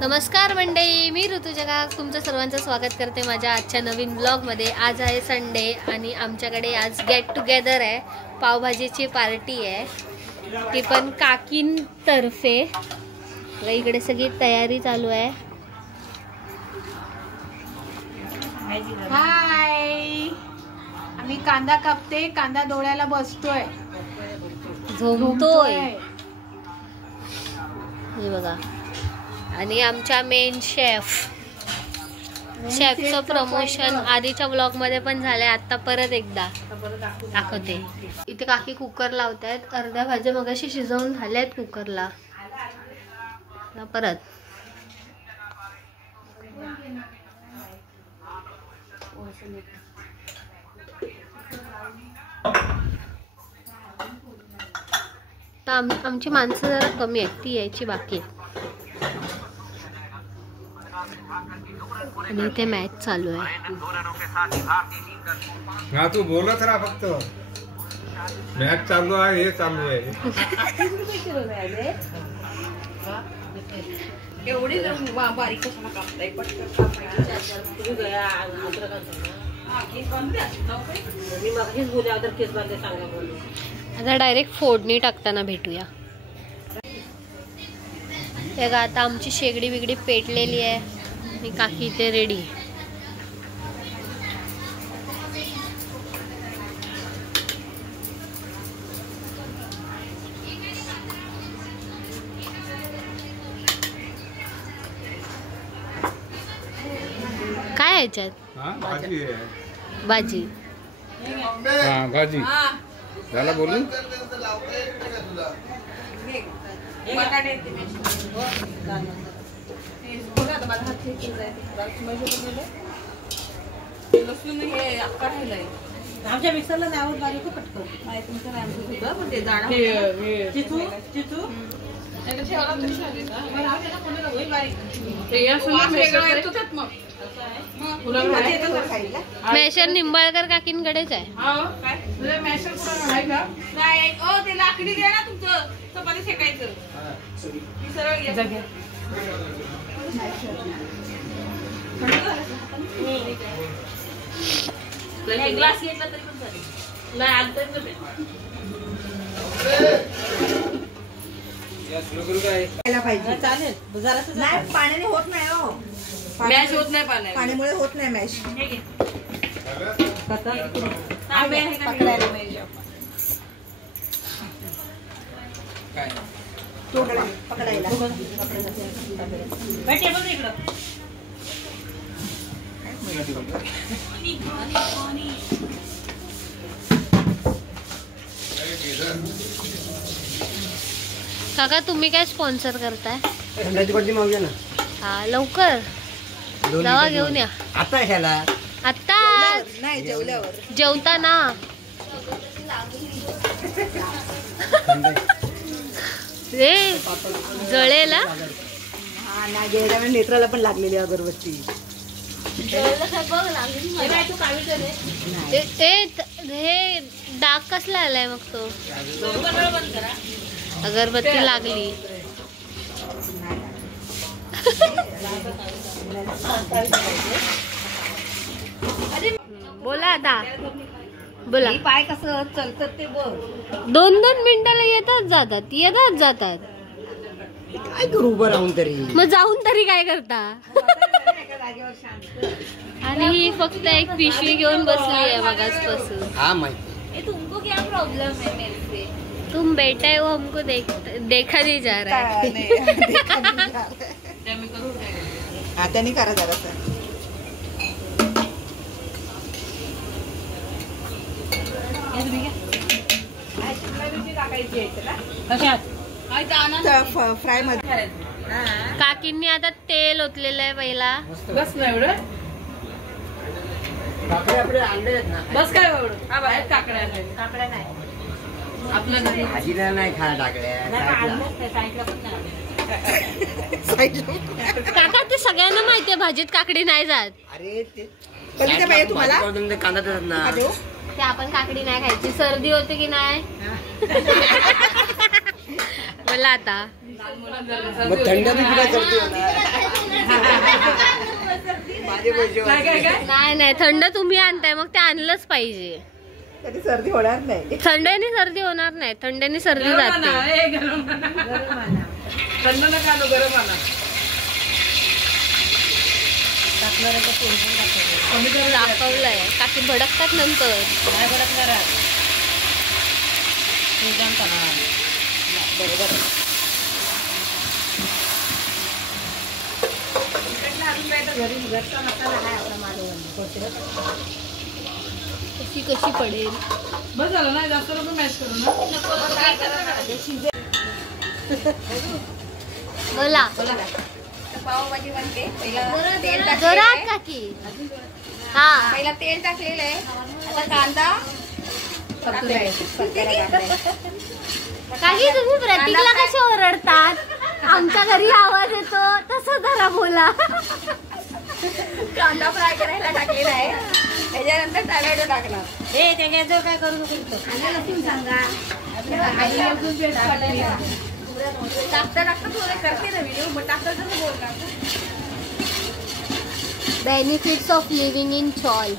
नमस्कार मंडळी, मी ऋतुजा तुमचं सर्वांचं स्वागत करते माझ्या आजच्या नवीन ब्लॉगमध्ये। आज आहे संडे आणि आमच्याकडे आज गेट टुगेदर आहे, पावभाजीची पार्टी आहे, ती पण काकींतर्फे। इकडे सगळी तयारी चालू आहे। हाय, आम्ही कांदा कापते, कांदा डोळ्याला बसतोय, झोमतोय हे बघा। आणि आमच्या मेन शेफचं प्रमोशन आधीच्या ब्लॉग मध्ये पण झालंय, आता परत एकदा दाखवते। इथे काकी कुकर लावतायत, अर्ध्या भाज्या मगाशी शिजवून झाल्यात कुकरला, परत आमची माणसं जरा कमी आहेत, ती यायची बाकी आहे। आणि इथे मॅच चालू आहे। हा, तू बोलत राहा, फक्त मॅच चालू आहे, हे चालू आहे। एवढी बारीक कशाला कापताय? आता डायरेक्ट फोडणी टाकताना भेटूया। हे का आता आमची शेगडी बिगडी पेटलेली आहे आणि काकी इथे रेडी। काय आहे याच्यात? भाजी आहे, भाजी। हा भाजी झाला बोलून। आमच्या मिक्सरला नावं बारीक पटकन नाही, तुमचं नाही आमचं सुद्धा, पण ते जाणं चिचू चिचू मॅशर निंबाळकर काकींकडेच आहे। ते लाकडी द्या ना, तुमचं चपाती शेकायचं ग्लास घेतला तरी पण चालेल, नाही आलं तरी चालेल। नाही, पाण्याने होत नाही हो, मॅश होत नाही, पाण्यामुळे होत नाही मॅश। पकडायला पाहिजे पकडायला काका तुम्ही काय स्पॉन्सर करताय? हा, लवकर जावा घेऊन या। आता ह्याला आता नाही, जेवल्यावर जेवताना रे जळेला। हा ना, गेल्या वेळेला नेत्राला पण लागलेली अगरबत्ती। हे डाग कसला आलाय मग? तो अगरबत्ती लागली। बोला आता, बोला। पाय कसं चलतात ते बघ, 2-2 मिनिटाला येतात जातात। काय करू उभं राहून तरी? मग जाऊन तरी काय करता? आणि ही फक्त एक पिशवी घेऊन बसली आहे मगासपासून। हा माहिती। तुमको क्या प्रॉब्लेम है मेरे से? तुम बेटा है वो हमको देखा नहीं जा रहा है। हा, त्यांनी करा जरा फ्राय मध्ये। काकींनी आता तेल ओतलेलं आहे पहिला। बस ना एवढं, बस काय एवढं? हा, बाहेर काकड्या नाही आपल्या घरी, भाजीला नाही खा टाकल्या। काका ते सगळ्यांना माहितीये भाजीत काकडी नाही जात। अरे ते तुम्हाला कांदा देतात ना, ते आपण काकडी नाही खायची, सर्दी होते की नाही? मला आता मग थंड बी पिला करते माझे पैसे नाही नाही, थंड तुम्ही आणताय मग ते आणलंच पाहिजे. कधी सर्दी होणार नाही. थंडीने सर्दी होणार नाही, थंडीने सर्दी जाते. थंड नका आणू, गरम आणा. दाखवलंय काकी भडकतात नंतर. काय भडकणार आहे? बरोबर. घरचा मसाला आहे आपला मालवणी. कशी कशी पडेल. बस झालं ना, जास्त नको मॅच करू ना. बोला पावभाजी बनते. पहिला तेल जोरात काकी. हा पहिला तेल टाकलेलं आहे. आता कांदा काकी तुम्ही प्रतीकला कसे ओरडतात? आमच्या घरी आवाज येतो तसं जरा बोला. कांदा फ्राय करायला टाकलेला आहे. त्याच्यानंतर टोमॅटो टाकणार. हे त्याच्याजवळ काय करू नको. सांगा टाकता टाकता थोडं करते ना व्हिडिओ, मग टाकता तसं बोलणार. Benefits of living in chawl.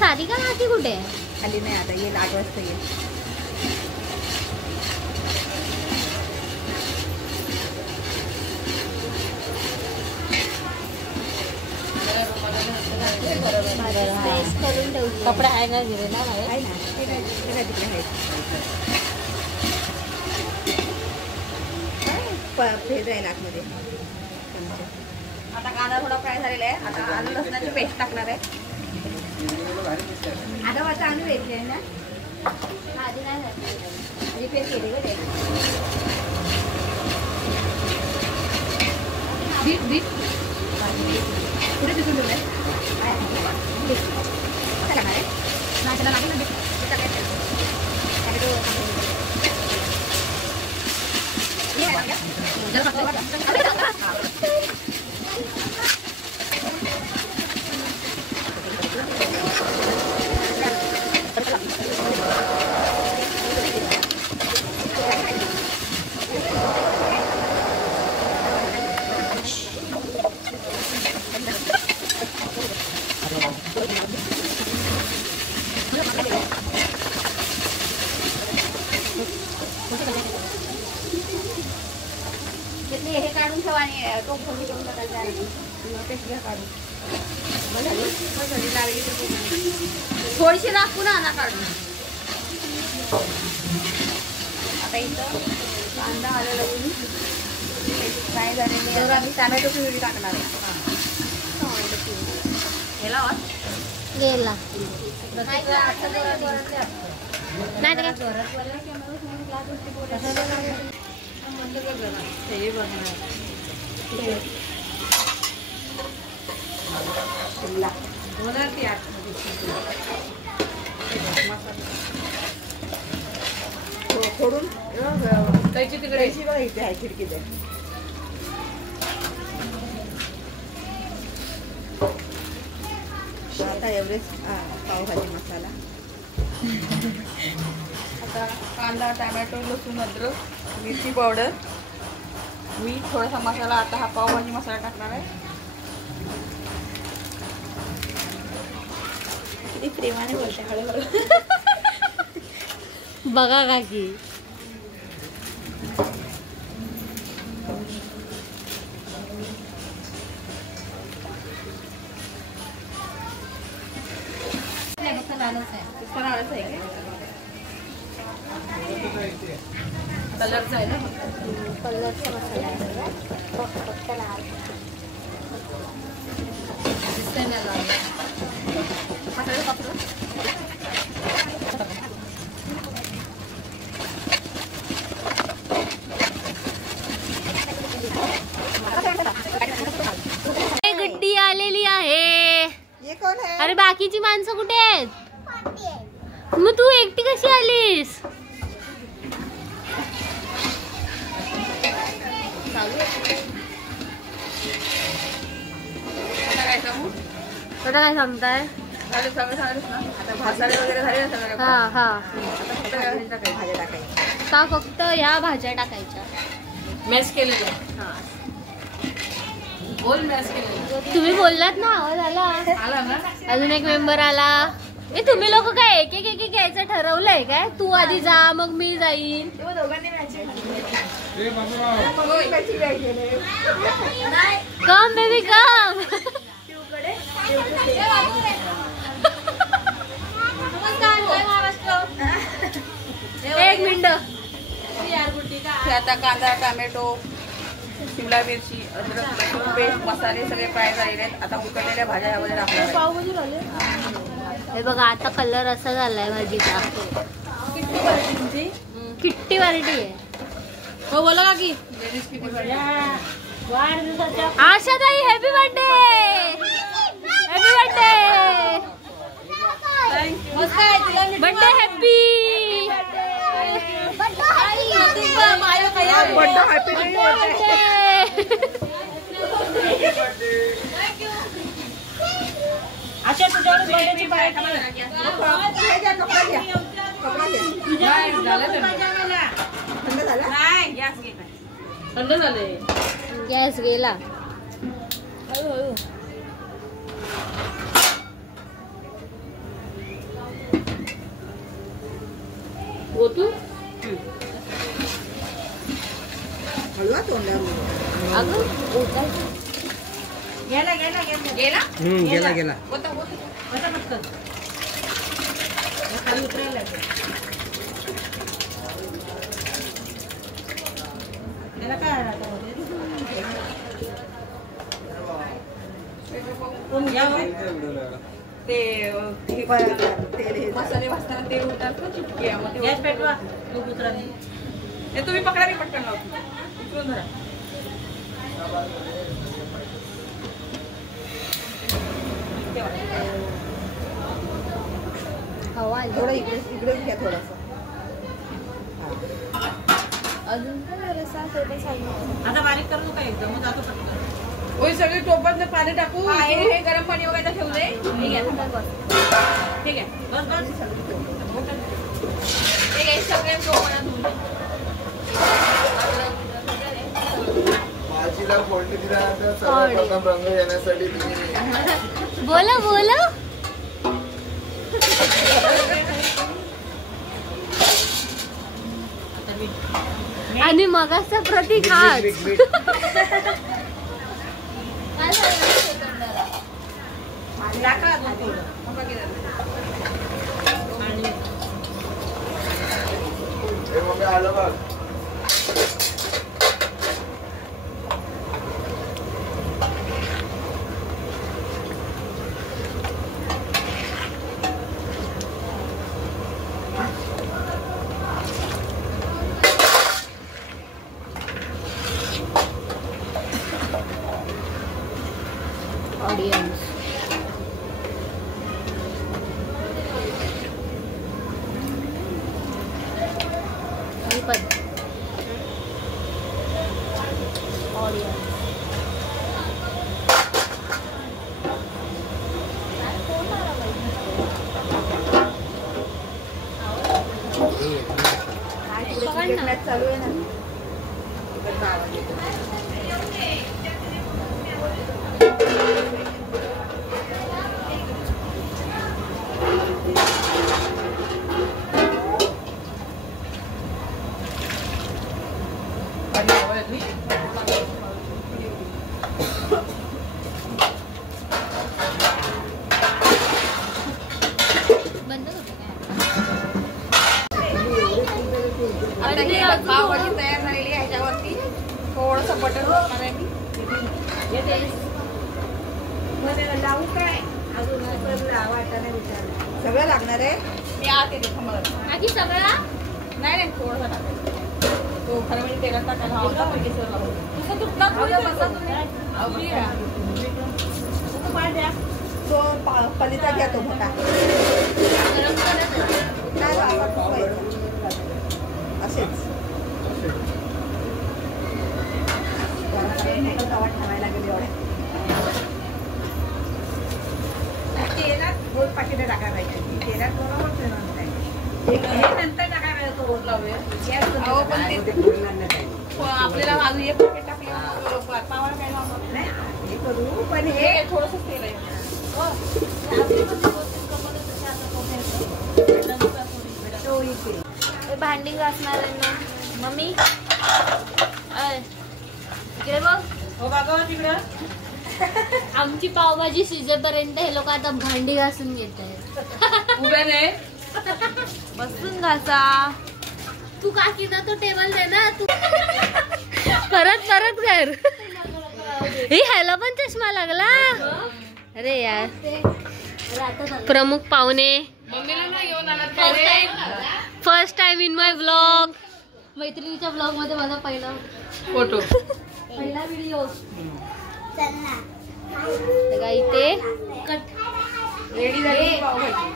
Sarika नाती कुठे आहे? खाली नाही, आता येईल 8 वाजता येईल. प्रेस करून ठेवली. कपडे आहे ना घरी ना आहे ना, ते काय तिकडे आहेत. फेज आहे आतमध्ये. आता कांदा थोडा फ्राय झालेला आहे. आता आलं लसणाची पेस्ट टाकणार आहे. आता वाचा आणून घेतले ना, आधी नाही झालं. रिपेअर केले ग ते. बीट पुढे तिथून ठेवलंय. टाकणार आहे. नाही त्याला लागेल ना बीट. टाकायचं. हे काढून ठेवा आणि तो फोडी करून टाकायचा आहे. पेस्ट घ्या काढून. थोडीशी राखू ना काढून. आता इथं कांदा आलं लावून फ्राय झालेले तर आम्ही टोमॅटो प्युरी टाकणार आहे. गेला गेला नाही तर फोडून त्याची तिकडे इथे आहे खिडकीत आहे. आता एवढेच पावभाजी मसाला. आता कांदा टोमॅटो लसूण अद्रक मिरची पावडर मीठ थोडासा मसाला. आता हा पावभाजी मसाला टाकणार आहे. किती प्रेमाने बोलते हळूहळू. बघा काकी कलरचा आहे ना. कलरचा मसाला गड्डी आलेली आहे. ये कोण आहे? अरे बाकीची माणसं कुठे आहेत? मग तू एकटी कशी आलीस? आता काय आता काय सांगताय? झाले सगळे झालेच ना. आता मसाले वगैरे झाले ना सगळे. हा हा. आता फक्त काय टाकायचं? भाज्या टाकायच्या. आता फक्त ह्या भाज्या टाकायच्या. मॅश केलेल्या. हा. बोल मॅश केलेल्या. तुम्ही बोललात ना, आवाज आला. आला ना? अजून एक मेंबर आला. ए तुम्ही लोक काय एक एक एक घ्यायचं ठरवलंय काय? तू आधी जा मग मी जाईन. कम बेबी कम. एक मिनिट. आता कांदा टोमॅटो शिमला मिरची अद्रक लसूण पेस्ट मसाले सगळे फ्राय झालेले आहेत. आता उकडलेल्या भाज्या यामध्ये टाकणार आहे. हे बघा आता कलर असा झालाय भाजीचा. किट्टी पार्टी आहे. हो बोला का की आशा ताई happy birthday. Happy birthday. Birthday happy. अच्छा तुझ्यावर बर्थडेची पार्टी थंड झाले. गॅस गेला. गोतू अगं गेला गेला गेला गेला गेला गेला. खाली उतरायला त्याला काय मसाले वाजताना तेल उतरत ना चिटकी. तुम्ही पकडा मी पटकन लावतो. उतरून धरा. हवा आली. थोडं इकडे घ्या थोडंसं. अजून आता बारीक करू नका एकदम जातो पटकन. ओय सगळे टोपातलं पाणी टाकू. हे गरम पाणी वगैरे ठेवलंय. ठीक आहे बस बस. ठीक आहे सगळे टोपात धुवून भाजीला फोडणी दिल्यानंतर सर्वप्रथम रंग येण्यासाठी तुम्ही बोला बोला. आणि मगाचा प्रतीक हाच. हे मग आलं बघ. ऑडियन्स ऑडियन्स चालू आहे ना. बंद होतं आता ही पावभाजी तयार झालेली आहे. ह्याच्यावरती थोडंसं बटर टाकणार आहे मी. सगळं लागणार आहे. मी आत येते थांबा. आधी सगळा नाही नाही थोडंसं टाकायचं. तो खरं म्हणजे तेलात टाकायला हवा होता. तसं तुटला तो पलिता घ्या तो मोठा. गरम करत नाही आपण असेच तवा ठेवायला गेले एवढे. पण आपल्याला अजून एक पॅकेट टाकलं पावाला काय लावणार नाही हे करू पण हे थोडंसं तेल आहे. भांडी घासणार आहे ना मम्मी. इकडे बघ. हो बाबा तिकडं आमची पावभाजी शिजेपर्यंत हे लोक आता भांडी घासून घेत आहेत. उभ्या रे बसून घासा. तू काकी ना तो टेबल दे ना तू. परत परत कर. हे ह्याला पण चष्मा लागला. अरे यार प्रमुख पाहुणे. First time in my vlog. मैत्रिणीच्या व्लॉग मध्ये माझा पहिला फोटो पहिला व्हिडिओ. इथे कट रेडी झाली पावभाजी.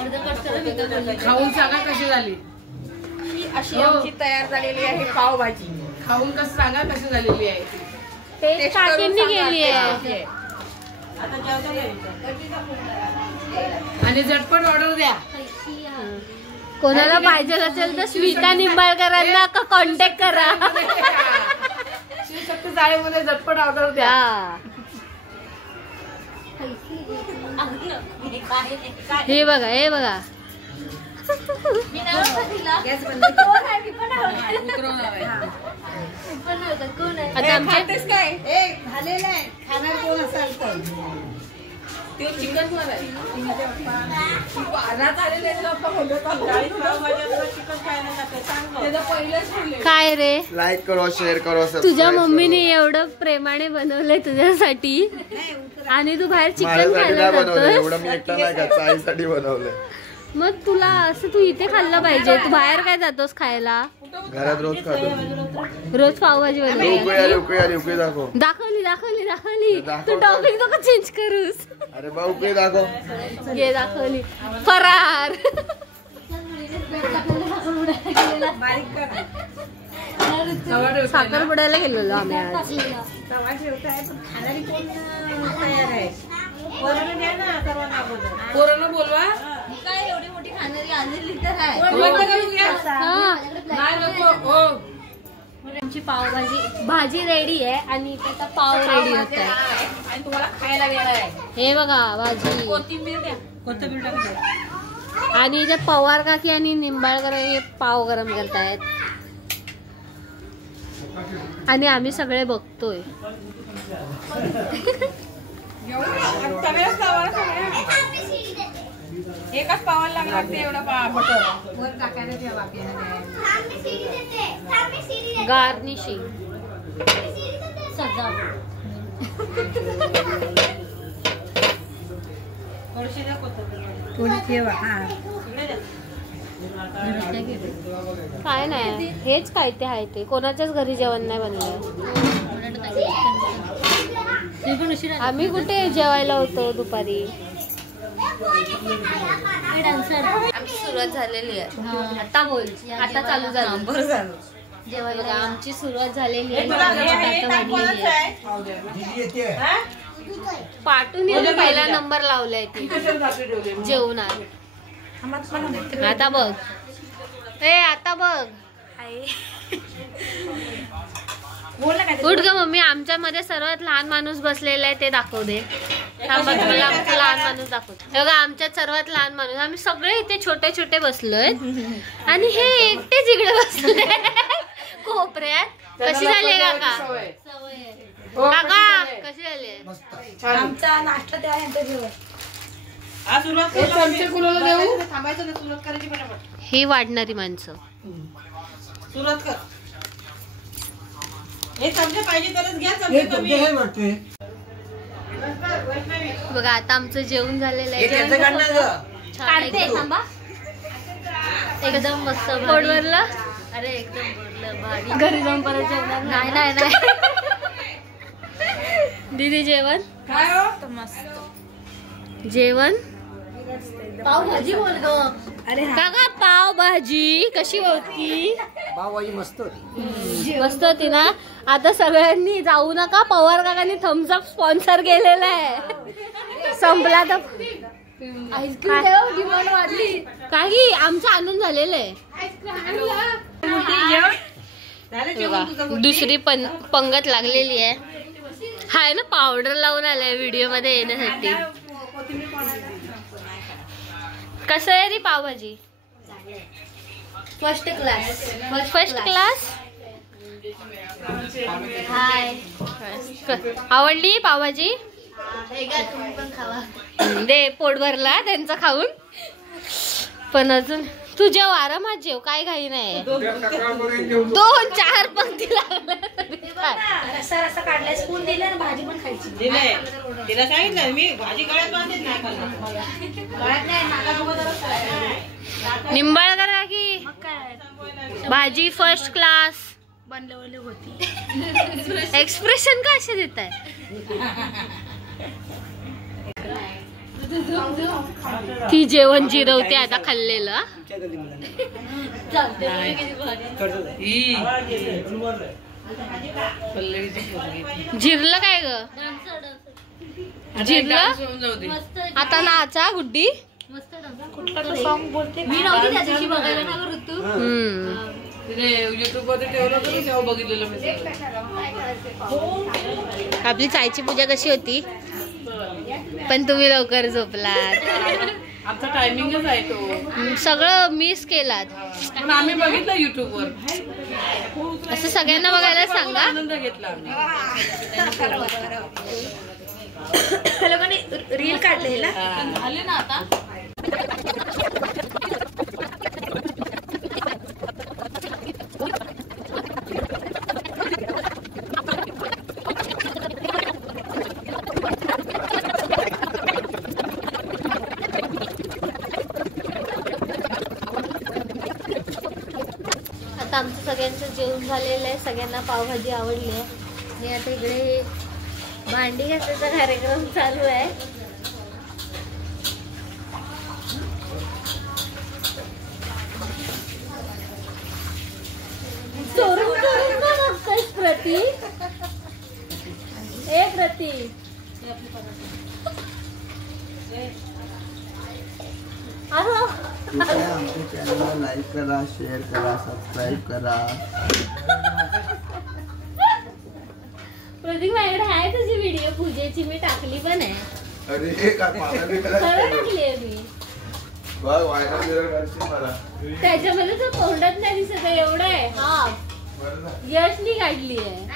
अर्ध कट करा. खाऊन सांगा कशी झाली. अशी आमची तयार झालेली आहे पावभाजी. खाऊन कसं सांगा कशी झालेली आहे. टेस्ट काकींनी केली आहे. आणि झटपट ऑर्डर द्या. कोणाला पाहिजे असेल तर स्मिता निंबाळकरांना कॉन्टॅक्ट करा. शिवशक्ती जाळीमध्ये झटपट ऑर्डर द्या. हे बघा हे बघा. आता आमचे काय झालेलं आहे खाणार कोण असाल तर ते चिकन काय रे लाईक करो शेअर करो तुझ्या मम्मीने एवढं प्रेमाने बनवलंय तुझ्यासाठी आणि तू बाहेर चिकन खायला बनवलंय. एवढं मी जातोस. एकटा नाही खात, आईसाठी बनवलंय. मग तुला असं तू इथे खाल्लं पाहिजे. तू बाहेर काय जातोस खायला. घरात रोज खातो. रोज पावभाजी बनवली. उकळी दाखव. दाखवली तू टॉपिक नको चेंज करूस. अरे बा उकळी दाखव. ये दाखवली. फरार. साखरपुड्याला गेलेलो आम्ही आज. कोरोना बोलवा. काय एवढी मोठी खाणारी आणलेली तर आहे. आमची पावभाजी भाजी रेडी आहे आणि त्याचा पाव रेडी होत आहे. आणि तुम्हाला खायला वेळ आहे. हे बघा भाजी. कोथिंबीर द्या. कोथिंबीर टाकून आणि इथे पवार काकी आणि निंबाळकर हे पाव गरम करतायत आणि आम्ही सगळे बघतोय. एकच पावाला लागणार ते एवढं बटर. गार्निशिंग सजावट. काय नाही हेच काय ते आहे ते. कोणाच्याच घरी जेवण नाही बनलं. आम्ही कुठे जेवायला होतो दुपारी. आमची सुरुवात झालेली आहे. आता बोल. आता चालू झालं. बरं झालं. जेवायला बघा आमची सुरुवात झालेली आहे. पाठून पहिला नंबर लावलाय ती जेवणार. आता बघ आता बघ. उठ ग मम्मी. आमच्या मध्ये सर्वात लहान माणूस बसलेला आहे ते दाखव दे. थांबा तुम्हाला आमचा लहान माणूस दाखवतो. बघा आमच्यात सर्वात लहान माणूस. आम्ही सगळे इथे छोटे छोटे बसलोय आणि हे एकटेच इकडे बसले कोपऱ्यात. कशी झाली काका. काका कशी झाली. आमचा नाश्ता द्या. सुरुवात करायची पटापट. ही वाढणारी माणसं. सुरुवात कर. हे चमचे पाहिजे तरच घ्या. चमचे कमी बघा आता आमचं जेवण झालेलं आहे. काढते थांबा. एकदम मस्त पोटवरला. अरे एकदम भारी. घरी जाऊन परत जेवणार नाही. नाही नाही दीदी जेवण काय हो मस्त जेवण. पावभाजी बोल ग. अरे काका पावभाजी कशी होती. पावभाजी मस्त होती. मस्त होती ना. आता सगळ्यांनी जाऊ नका. पवार काकांनी थम्सअप स्पॉन्सर केलेला आहे. संपला तर आईस्क्रीम डिमांड वाढली. काही आमचा आनंद झालेला आहे. दुसरी पंगत लागलेली आहे. हाय ना पावडर लावून आलाय व्हिडिओ मध्ये येण्यासाठी. कसं आहे रे pav bhaji? First class. First class. Hi. आवडली पावभाजी? तुम्ही पण खावा. दे पोट भरला त्यांचा खाऊन. पण अजून तू जेव आरामात जेव, काय घाई नाही. 2-4 पंक्ती लागल्या. रस्सा काढलाय, स्पून दिला ना, भाजी पण खायची. तिला सांगितलं मी भाजी गळ्यात बांधत नाही गळ्यात नाही, निंबाळकर काकी मग काय भाजी फर्स्ट क्लास. बनवली होती. एक्सप्रेशन का असे देत आहे? ती जेवण जिरवते आता खाल्लेलं. जिरलं काय ग? जिरलं आता नाचा गुड्डी. सॉन्ग बोलते मी नव्हती त्या दिवशी बघायला ना ऋतू. युट्यूब वरती ठेवलं होतं तेव्हा बघितलेलं मी. आपली चायची पूजा कशी होती? पण तुम्ही लवकर झोपलात. आमचा टायमिंगच आहे तो. सगळं मिस केलात. पण आम्ही बघितलं युट्यूब वर. असं सगळ्यांना बघायला सांगा. आनंद घेतला आम्ही. रील काढले ना. झाले ना आता. आता आमचं सगळ्यांचं जेवण झालेलं आहे. सगळ्यांना पावभाजी आवडली आहे. आणि आता इकडे भांडी घासायचा कार्यक्रम चालू आहे. प्रती ए प्रती आमच्या चॅनलला लाईक करा, शेअर करा, सबस्क्राईब करा. प्रतीक माझ्याकडे आहे तुझी व्हिडिओ पूजेची, मी टाकली पण आहे. अरे काय पाहणार खरं टाकली आहे मी. बघ व्हायरल करते मला. त्याच्यामध्ये तर तोंडात नाही दिसत आहे एवढं आहे. हा यशनी काढली आहे.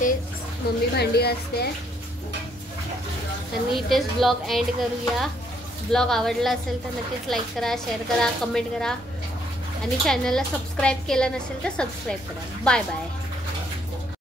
ते मम्मी भांडी घासते आणि इथेच ब्लॉग एंड करूया. ब्लॉग आवडला असेल तर नक्कीच लाईक करा, शेअर करा, कमेंट करा आणि चॅनलला सबस्क्राईब केलं नसेल तर सबस्क्राईब करा. Bye bye.